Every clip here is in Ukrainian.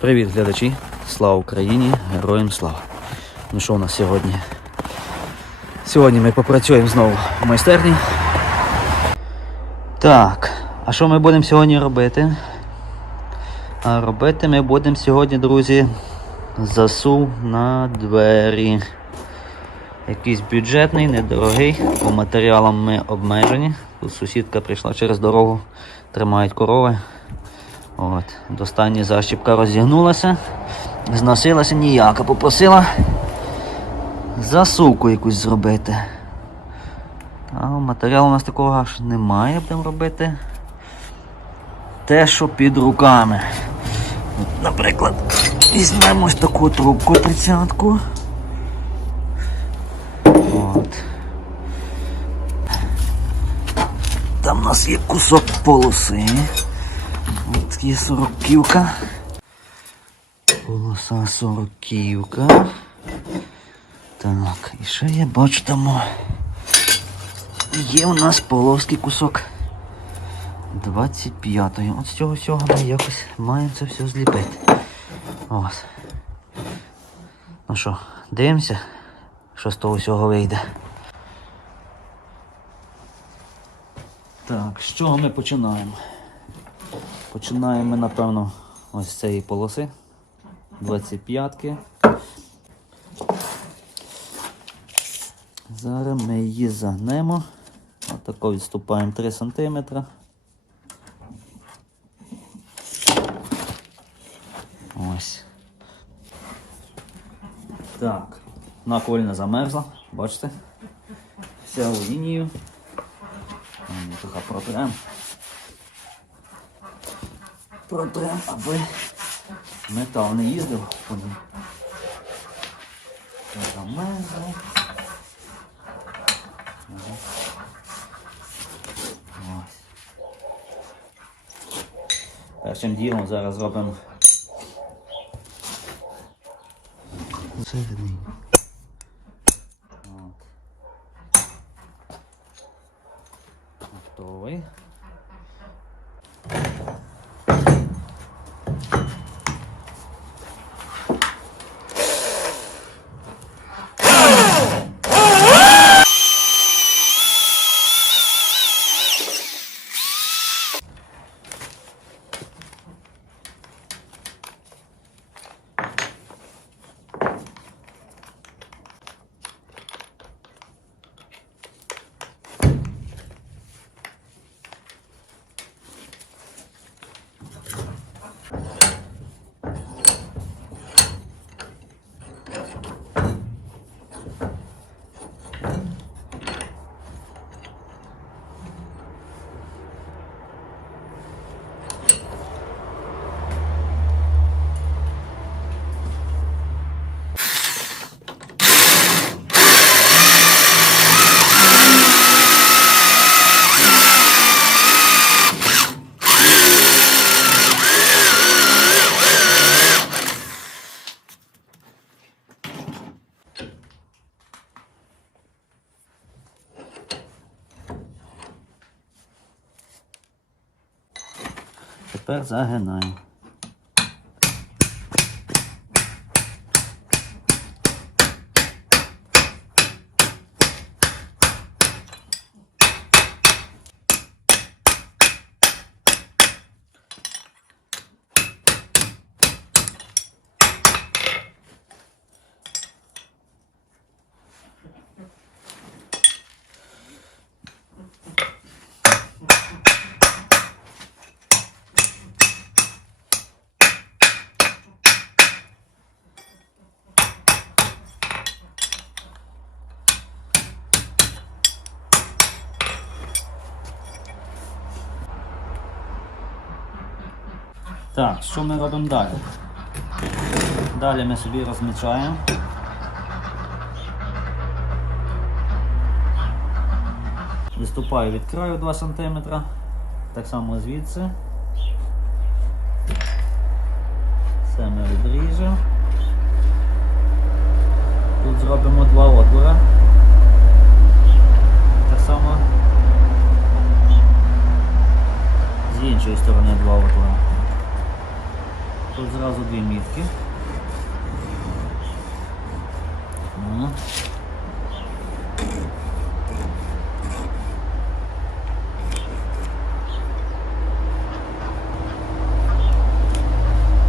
Привіт, глядачі! Слава Україні! Героям слава! Ну що у нас сьогодні? Сьогодні ми попрацюємо знову в майстерні. Так, а що ми будемо сьогодні робити? А робити ми будемо сьогодні, друзі, засув на двері. Якийсь бюджетний, недорогий, по матеріалам ми обмежені. Тут сусідка прийшла через дорогу, тримають корови. От, Достання защіпка розігнулася, зносилася ніяка, попросила засувку якусь зробити. А матеріалу у нас такого аж немає, будемо робити. Те, що під руками. Наприклад, візьмемо ось таку трубку тридцятку. От. Там у нас є кусок полоси. Є сороківка. Полоса сороківка. Так, і ще я бачу там. Є у нас полоский кусок 25-ї. От з цього всього ми якось маємо це все зліпити. Ось. Ну що, дивимося, що з того всього вийде. Так, з чого ми починаємо? Починаємо напевно, ось з цієї полоси. 25-ки. Зараз ми її загнемо. Отако відступаємо 3 см. Ось. Так, наковальня замерзла, бачите? Вся у лінію. Ми трохи протрем. Протрем, аби метал не їздив по. Це. Ага. Ось. Першим ділом зараз зробимо всередині. От. Готовий. Тепер загинаємо. Так, що ми робимо далі? Далі ми собі розмічаємо. Виступаю від краю 2 см, так само звідси. Це ми відріжемо. Тут зробимо два отвора. Так само з іншої сторони два отвора. Тут зразу дві мітки. Ну.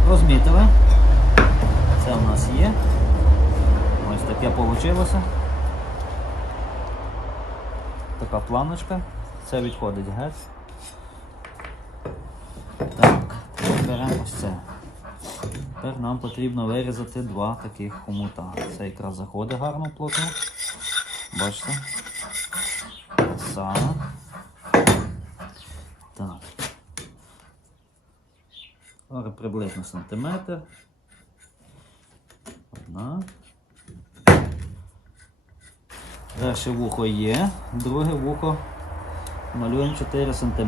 Розмітили. Це у нас є. Ось таке вийшло. Така планочка. Це відходить геть. Так, беремо ось це. Тепер нам потрібно вирізати два таких хомута. Це якраз заходить гарно плотно. Бачите? Само. Так. Зараз приблизно сантиметр. Одна. Перше вухо є, друге вухо малюємо 4 см.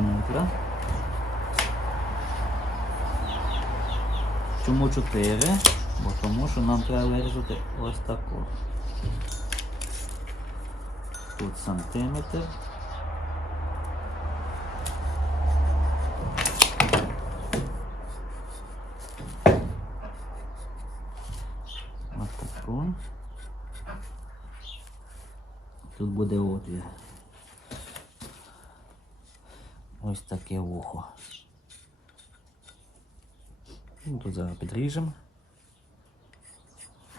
Чому 4? Бо тому що нам треба вирізати ось тако. Тут сантиметр. Ось тако. Тут буде отвір. Ось таке вухо. Ну, Тут зараз підріжемо.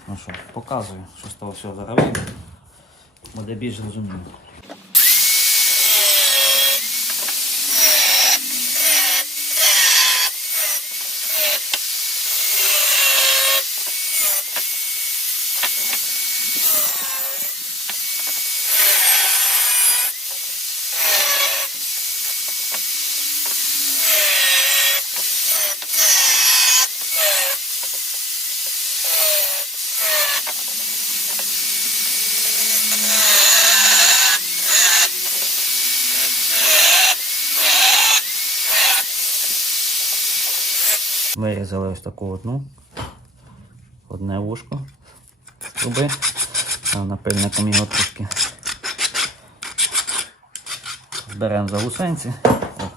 Ну що, показую, що з того всього зараз. Буде більш зрозуміло. Вирізали ось таку одну. Одне вушко труби. А напильником його трошки. зберемо за гусенці. О.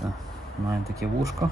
Так, маємо таке вушко.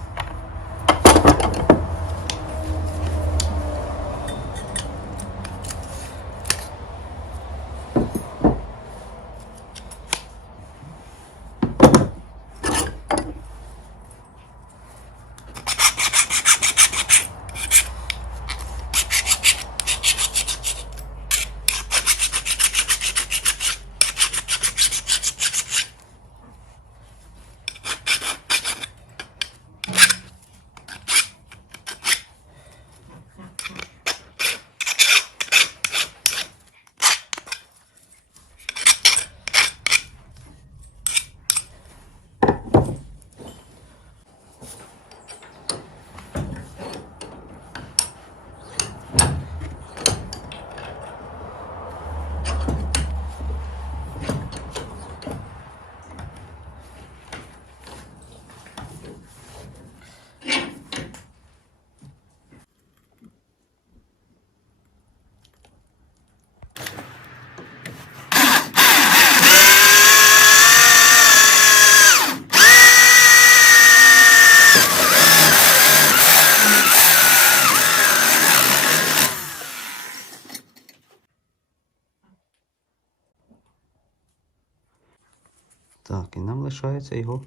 Так, і нам лишається його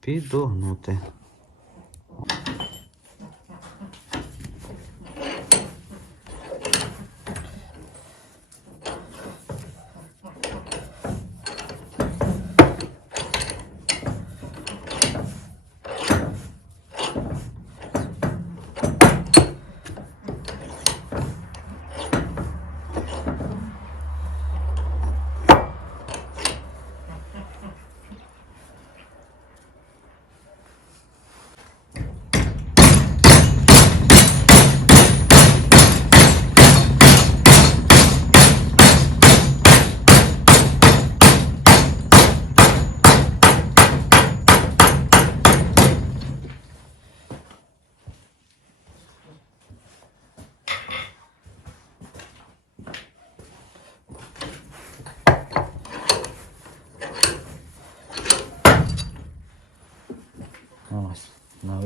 підогнути.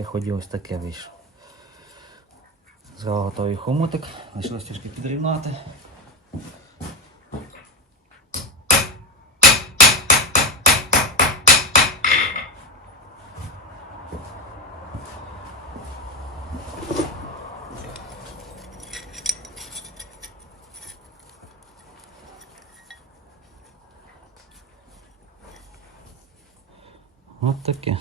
Виході ось таке вийшло. Зразу готовий хомутик, лишилось трішки підрівнати. От таке.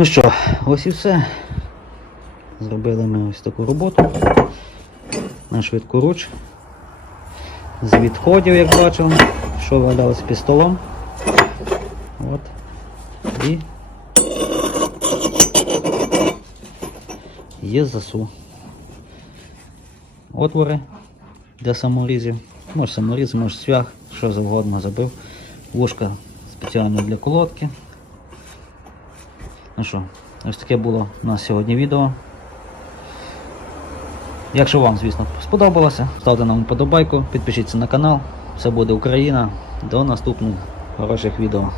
Ну що, ось і все. Зробили ми ось таку роботу на швидкоруч. З відходів, як бачили, що валялось під столом. От. І є засу. Отвори для саморізів. Може саморіз, може свях, що завгодно забив. Вушка спеціально для колодки. Ну що, ось таке було у нас сьогодні відео. Якщо вам, звісно, сподобалося, ставте нам вподобайку, підпишіться на канал. Все буде Україна. До наступних хороших відео.